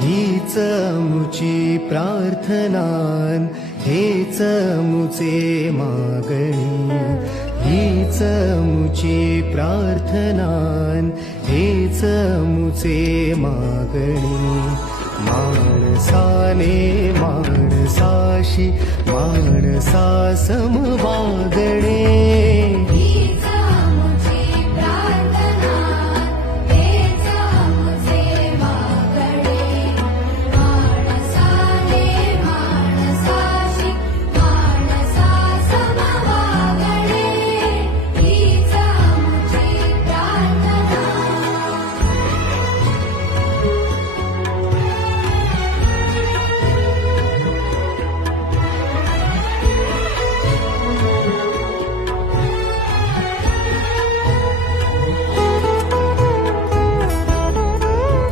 हीच मुची प्रार्थनान, हेच मुचे मागणी. हीच मुची प्रार्थनान, हेच मुचे मागणी. माणसाने माणसाशी माणसासम वागणे.